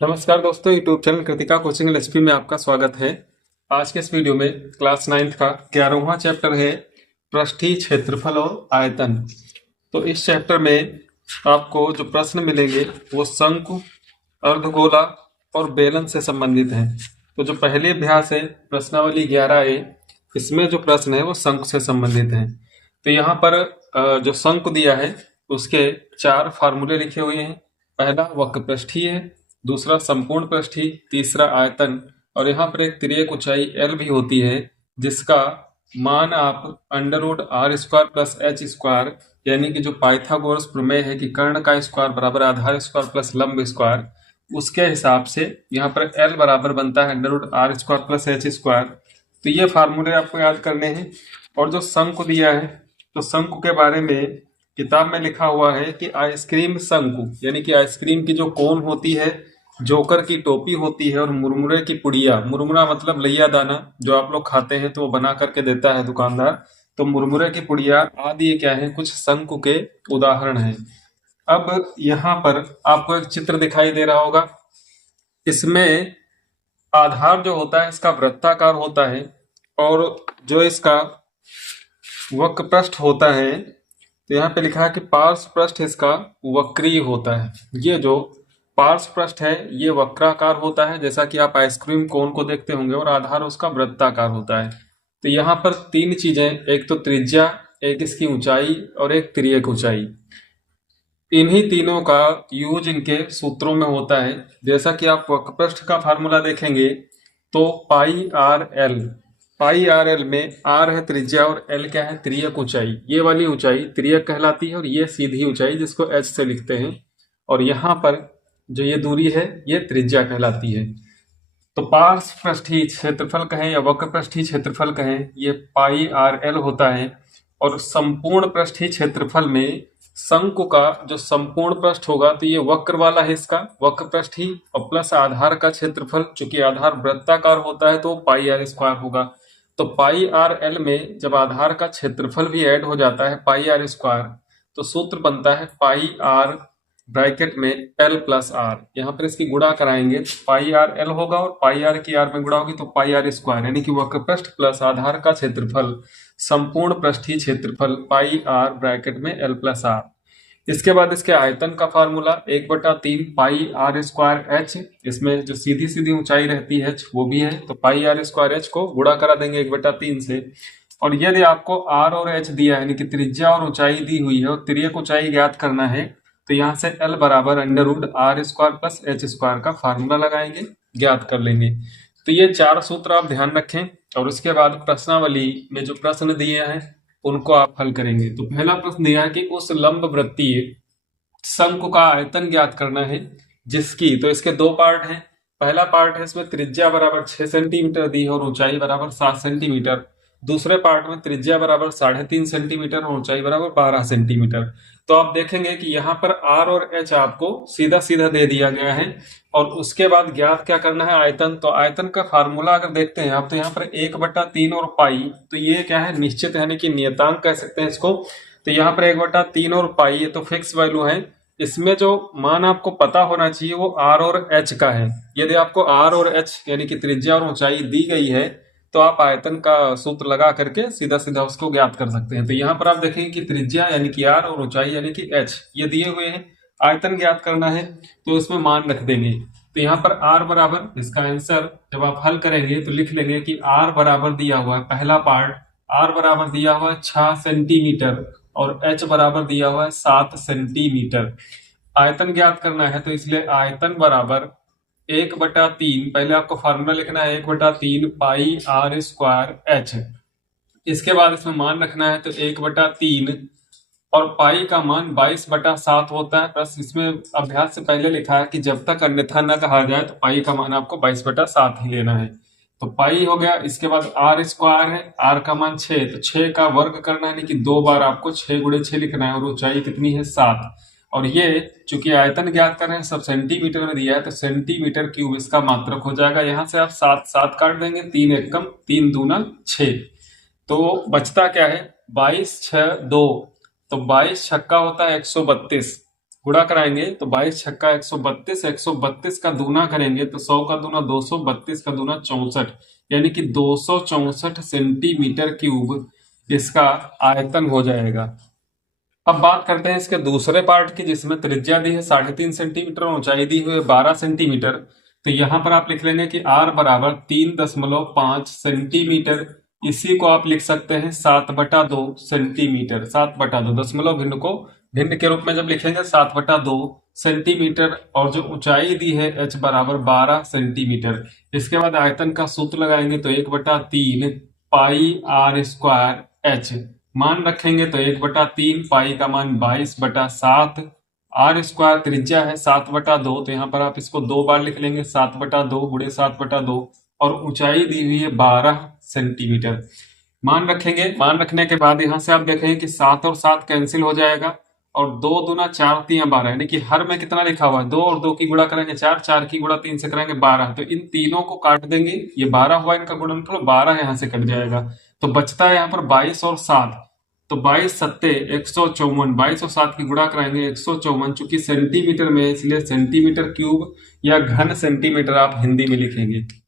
नमस्कार दोस्तों, YouTube channel Kritika coaching LHP में आपका स्वागत है। आज के इस वीडियो में क्लास 9th का 11वां चैप्टर है पृष्ठीय क्षेत्रफल और आयतन। तो इस चैप्टर में आपको जो प्रश्न मिलेंगे वो शंकु, अर्धगोला और बेलन से संबंधित हैं। तो जो पहले अभ्यास है प्रश्नावली 11A, इसमें जो प्रश्न है वो शंकु से संबंधित है। तो यहाँ पर जो शंकु दिया है उसके 4 फार्मूले लिखे हुए हैं। पहला वक्रपृष्ठीय है, दूसरा संपूर्ण पृष्ठीय, तीसरा आयतन, और यहाँ पर एक तिर्यक ऊंचाई एल भी होती है जिसका मान आप √r² प्लस h², यानी कि जो पाइथागोरस प्रमेय है कि कर्ण का स्क्वायर बराबर आधार स्क्वायर प्लस लंब स्क्वायर, उसके हिसाब से यहाँ पर l बराबर बनता है √r² प्लस h²। तो ये फार्मूले आपको याद करने हैं। और जो शंकु दिया है तो शंकु के बारे में किताब में लिखा हुआ है कि आइसक्रीम शंकु, यानी कि आइसक्रीम की जो कोन होती है, जोकर की टोपी होती है और मुरमुरे की पुड़िया, मुरमुरा मतलब लैया दाना जो आप लोग खाते हैं तो वो बना करके देता है दुकानदार, तो मुरमुरे की पुड़िया आदि ये क्या है, कुछ शंकु के उदाहरण हैं। अब यहाँ पर आपको एक चित्र दिखाई दे रहा होगा। इसमें आधार जो होता है इसका वृत्ताकार होता है और जो इसका वक्रपृष्ठ होता है, तो यहाँ पे लिखा है कि पार्श्व पृष्ठ इसका वक्रीय होता है। ये जो पार्श्व पृष्ठ है ये वक्राकार होता है, जैसा कि आप आइसक्रीम कोन को देखते होंगे, और आधार उसका वृत्ताकार होता है। तो यहाँ पर 3 चीजें, एक तो त्रिज्या, एक इसकी ऊंचाई और एक तिर्यक ऊंचाई। इन्हीं तीनों का यूज इनके सूत्रों में होता है। जैसा कि आप वक्रपृष्ठ का फार्मूला देखेंगे तो पाई आर एल में आर है त्रिज्या और एल क्या है, तिर्यक ऊंचाई। ये वाली ऊंचाई तिर्यक कहलाती है और ये सीधी ऊंचाई जिसको एच से लिखते हैं, और यहाँ पर जो ये दूरी है ये त्रिज्या कहलाती है। तो पार्श्व पृष्ठीय क्षेत्रफल कहें या वक्र पृष्ठीय क्षेत्रफल कहें, ये पाई आर एल होता है। और संपूर्ण पृष्ठीय क्षेत्रफल में शंकु का जो संपूर्ण पृष्ठ होगा तो ये वक्र वाला है, इसका वक्र पृष्ठीय, और प्लस आधार का क्षेत्रफल, चूंकि आधार वृत्ताकार होता है तो पाई आर स्क्वायर होगा। तो पाई आर एल में जब आधार का क्षेत्रफल भी ऐड हो जाता है पाई आर स्क्वायर, तो सूत्र बनता है पाई आर ब्रैकेट में एल प्लस आर। यहाँ पर इसकी गुणा कराएंगे तो पाई आर एल होगा और पाई आर की आर में गुणा होगी तो पाई आर स्क्वायर, यानी कि वक्रपृष्ठ प्लस आधार का क्षेत्रफल, संपूर्ण पृष्ठीय क्षेत्रफल पाई आर ब्रैकेट में एल प्लस आर। इसके बाद इसके आयतन का formula 1/3 pi r square h, इसमें जो सीधी सीधी ऊंचाई रहती है वो भी है, तो पाई आर स्क्वायर एच को गुणा करा देंगे 1/3 से। और यदि आपको आर और एच दिया है, यानी कि त्रिज्या और ऊंचाई दी हुई है और तिर्यक ऊंचाई ज्ञात करना है, तो यहाँ से एल बराबर √r² प्लस h² का फार्मूला लगाएंगे, ज्ञात कर लेंगे। तो ये 4 सूत्र आप ध्यान रखें और उसके बाद प्रश्नावली में जो प्रश्न दिए हैं उनको आप हल करेंगे। तो पहला प्रश्न दिया है कि उस लंब वृत्तीय शंकु का आयतन ज्ञात करना है जिसकी, तो इसके 2 पार्ट हैं। पहला पार्ट है इसमें त्रिज्या बराबर 6 सेंटीमीटर दी है और ऊंचाई बराबर 7 सेंटीमीटर। दूसरे पार्ट में त्रिज्या बराबर 3.5 सेंटीमीटर और ऊंचाई बराबर 12 सेंटीमीटर। तो आप देखेंगे कि यहाँ पर आर और एच आपको सीधा सीधा दे दिया गया है और उसके बाद ज्ञात क्या करना है, आयतन। तो आयतन का फार्मूला अगर देखते हैं आप तो यहाँ पर 1/3 और पाई, तो ये क्या है, निश्चित है, यानी कि नियतांक कह सकते हैं इसको। तो यहाँ पर 1/3 और पाई ये तो फिक्स वैल्यू है। इसमें जो मान आपको पता होना चाहिए वो आर और एच का है। यदि आपको आर और एच यानी कि त्रिज्या और ऊंचाई दी गई है तो आप आयतन का सूत्र लगा करके सीधा सीधा उसको ज्ञात कर सकते हैं। तो यहाँ पर आप देखेंगे कि त्रिज्या यानी कि आर और ऊंचाई यानी कि एच ये दिए हुए हैं। आयतन ज्ञात करना है तो इसमें मान रख देंगे। तो यहाँ पर आर बराबर, इसका आंसर जब आप हल करेंगे तो लिख लेंगे कि आर बराबर दिया हुआ है, पहला पार्ट आर बराबर दिया हुआ है 6 सेंटीमीटर और एच बराबर दिया हुआ है 7 सेंटीमीटर। आयतन ज्ञात करना है तो इसलिए आयतन बराबर 1/3, पहले आपको फार्मूला लिखना है 1/3 पाई आर स्क्वायर एच। इसके बाद इसमें मान रखना है तो 1/3 और पाई का मान 22/7 होता है, प्लस इसमें अभ्यास से पहले लिखा है कि जब तक अन्यथा न कहा जाए तो पाई का मान आपको 22/7 ही लेना है। तो पाई हो गया। इसके बाद आर स्क्वायर है, आर का मान 6, तो 6 का वर्ग करना है, यानी कि 2 बार आपको 6 × 6 लिखना है और ऊंचाई कितनी है 7। और ये चूंकि आयतन ज्ञात कर रहे हैं सब सेंटीमीटर में दिया है तो सेंटीमीटर क्यूब इसका मात्रक हो जाएगा। यहां से आप 7 काट देंगे, 3 एकम 3 दूना 6, तो बचता क्या है 22 6 2, तो 22 छक्का होता है 132, गुणा कराएंगे तो 22 छक्का 132, 132 का दूना करेंगे तो 100 का दूना 200, 32 का दूना 64, यानी कि 264 सेंटीमीटर क्यूब इसका आयतन हो जाएगा। अब बात करते हैं इसके दूसरे पार्ट की, जिसमें त्रिज्या दी है 3.5 सेंटीमीटर और ऊंचाई दी हुई है 12 सेंटीमीटर। तो यहां पर आप लिख लेंगे कि r बराबर 3.5 सेंटीमीटर। इसी को आप लिख सकते हैं 7/2 सेंटीमीटर। 7/2 दशमलव भिन्न को भिन्न के रूप में जब लिखेंगे 7/2 सेंटीमीटर, और जो ऊंचाई दी है h बराबर 12 सेंटीमीटर। इसके बाद आयतन का सूत्र लगाएंगे तो 1/3 पाई r स्क्वायर h, मान रखेंगे तो 1/3 पाई का मान 22/7, r स्क्वायर त्रिज्या है 7/2, तो यहाँ पर आप इसको 2 बार लिख लेंगे 7/2 गुणे 7/2, और ऊंचाई दी हुई है 12 सेंटीमीटर। मान रखेंगे, मान रखने के बाद यहाँ से आप देखेंगे कि 7 और 7 कैंसिल हो जाएगा, और 2 दूना 4 3 12, यानी कि हर में कितना लिखा हुआ है 2, और 2 की गुणा करेंगे 4, 4 की गुणा 3 से करेंगे 12, तो इन तीनों को काट देंगे, ये 12 हुआ इनका गुणनफल, 12 यहाँ से कट जाएगा, तो बचता है यहाँ पर 22 और 7, तो 22 सत्ते 154, 22 और 7 की गुणा कराएंगे 154, चूंकि सेंटीमीटर में है इसलिए सेंटीमीटर क्यूब या घन सेंटीमीटर आप हिंदी में लिखेंगे।